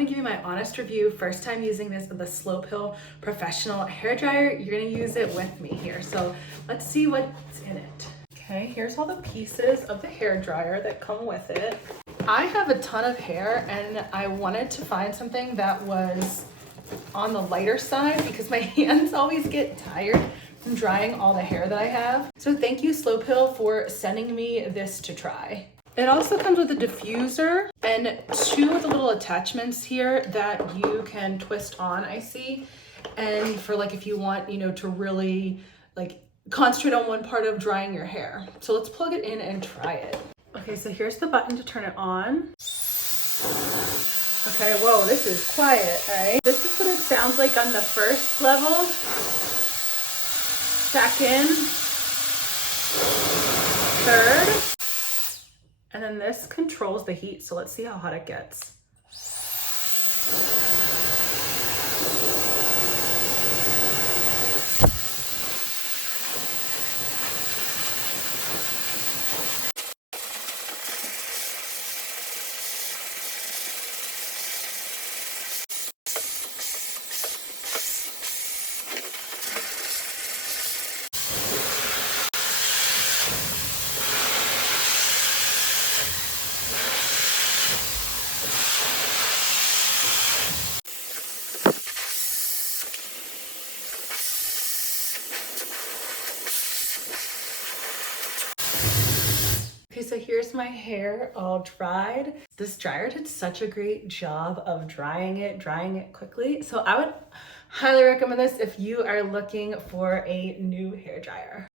gonna give you my honest review. First time using this, the Slopehill professional hair dryer. You're gonna use it with me here. So let's see what's in it. Okay, here's all the pieces of the hair dryer that come with it. I have a ton of hair and I wanted to find something that was on the lighter side because my hands always get tired from drying all the hair that I have. So thank you, Slopehill, for sending me this to try. It also comes with a diffuser and two of the little attachments here that you can twist on, I see. And for like if you want, you know, to really like concentrate on one part of drying your hair. So let's plug it in and try it. Okay, so here's the button to turn it on. Okay, whoa, this is quiet, right? This is what it sounds like on the first level. Second, third, and then this controls the heat. So let's see how hot it gets. Okay, so here's my hair all dried. This dryer did such a great job of drying it quickly. So I would highly recommend this if you are looking for a new hair dryer.